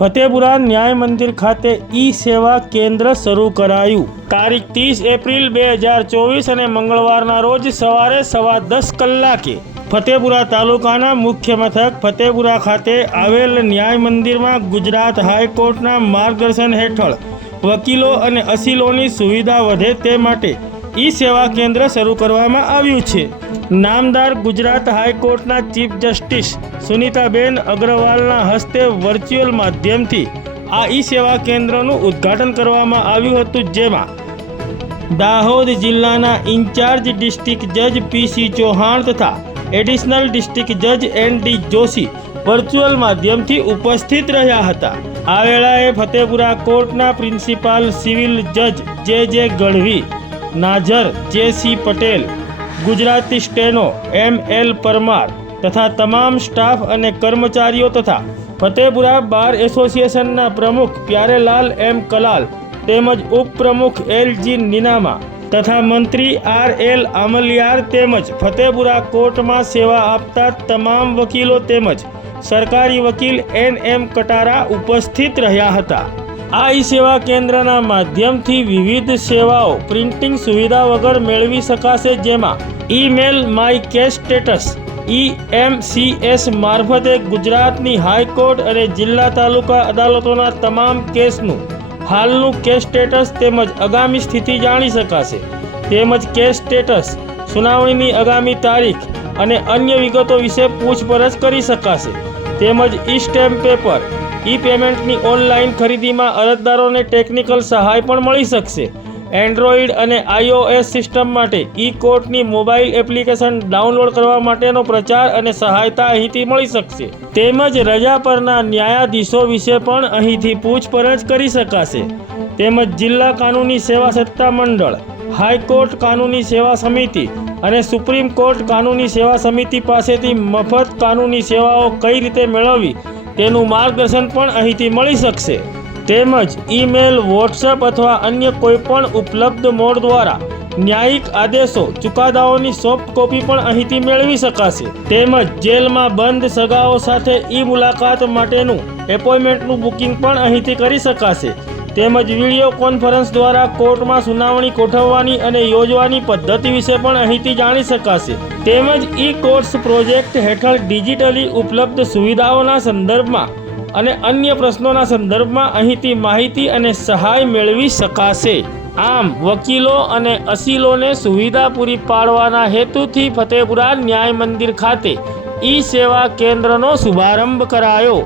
ફતેપુરા ન્યાય મંદિર ખાતે ઈ સેવા કેન્દ્ર શરૂ કરાયું। તારીખ 30 એપ્રિલ 2024 અને મંગળવારના રોજ સવારે 10:15 કલાકે ફતેપુરા તાલુકાના મુખ્ય મથક ફતેપુરા ખાતે આવેલ ન્યાય મંદિરમાં ગુજરાત હાઈકોર્ટના માર્ગદર્શન હેઠળ વકીલો અને અસીલોની સુવિધા વધે તે માટે ઈ સેવા કેન્દ્ર શરૂ કરવામાં આવ્યું છે। નામદાર ગુજરાત હાઈકોર્ટના ચીફ જસ્ટિસ સુનીતાબેન અગ્રવાલના હસ્તે વર્ચ્યુઅલ માધ્યમથી આ ઈ સેવા કેન્દ્રનું ઉદ્ઘાટન કરવામાં આવ્યું હતું, જેમાં દાહોદ જિલ્લાના ઇન્ચાર્જ ડિસ્ટ્રિક્ટ જજ પીસી ચૌહાણ તથા એડિશનલ ડિસ્ટ્રિક્ટ જજ એનડી જોશી વર્ચ્યુઅલ માધ્યમથી ઉપસ્થિત રહ્યા હતા। આ વેળાએ ફતેપુરા કોર્ટના પ્રિન્સિપાલ સિવિલ જજ જે ગઢવી, નાઝર જેસી પટેલ, ગુજરાતી સ્ટેનો ML પરમાર તથા તમામ સ્ટાફ અને કર્મચારીઓ તથા ફતેપુરા બાર એસોસિએશનના પ્રમુખ પ્યારેલાલ M કલાલ તેમજ ઉપપ્રમુખ LG નીનામા તથા મંત્રી RL આમલિયાર તેમજ ફતેપુરા કોર્ટમાં સેવા આપતા તમામ વકીલો તેમજ સરકારી વકીલ NM કટારા ઉપસ્થિત રહ્યા હતા। આ ઈ સેવા કેન્દ્રના માધ્યમથી વિવિધ સેવાઓ પ્રિન્ટિંગ સુવિધા વગર મેળવી શકાશે, જેમાં email my case status EMCS મારફતે ગુજરાતની હાઈકોર્ટ અને જિલ્લા તાલુકા અદાલતોના તમામ કેસનું હાલનું કેસ સ્ટેટસ તેમજ આગામી સ્થિતિ જાણી શકાશે, તેમજ કેસ સ્ટેટસ, સુનાવણીની આગામી તારીખ અને અન્ય વિગતો વિશે પૂછપરછ કરી શકાશે, તેમજ ઈ સ્ટેમ્પ પેપર, ઈ પેમેન્ટની ઓનલાઈન ખરીદીમાં અરજદારોને ટેકનિકલ સહાય પણ મળી શકશે। એન્ડ્રોઈડ અને iOS સિસ્ટમ માટે ઈ કોર્ટની મોબાઈલ એપ્લિકેશન ડાઉનલોડ કરવા માટેનો પ્રચાર અને સહાયતા અહીંથી મળી શકશે, તેમજ રજા પરના ન્યાયાધીશો વિશે પણ અહીંથી પૂછપરછ કરી શકાશે, તેમજ જિલ્લા કાનૂની સેવા સત્તા મંડળ, હાઈકોર્ટ કાનૂની સેવા સમિતિ અને સુપ્રીમ કોર્ટ કાનૂની સેવા સમિતિ પાસેથી મફત કાનૂની સેવાઓ કઈ રીતે મેળવવી તેનું માર્ગદર્શન પણ અહીંથી મળી શકશે, તેમજ ઈમેલ, વોટ્સએપ અથવા અન્ય કોઈપણ ઉપલબ્ધ મોડ દ્વારા ન્યાયિક આદેશો, ચુકાદાઓની સોફ્ટ કોપી પણ અહીંથી મેળવી શકાશે, તેમજ જેલમાં બંધ સગાઓ સાથે ઈ મુલાકાત માટેનું એપોઇન્ટમેન્ટનું બુકિંગ પણ અહીંથી કરી શકાશે, તેમજ વિડીયો કોન્ફરન્સ દ્વારા કોર્ટમાં સુનાવણી ગોઠવવાની અને યોજવાની પદ્ધતિ વિશે પણ અહીંથી જાણી શકાશે, તેમજ ઈ કોર્ટ્સ પ્રોજેક્ટ હેઠળ ડિજિટલી ઉપલબ્ધ સુવિધાઓના સંદર્ભમાં અને અન્ય પ્રશ્નોના સંદર્ભમાં અહીંથી માહિતી અને સહાય મેળવી શકાશે। આમ વકીલો અને અસીલોને સુવિધા પૂરી પાડવાના હેતુથી ફતેપુરા ન્યાય મંદિર ખાતે ઈ સેવા કેન્દ્રનો શુભારંભ કરાયો।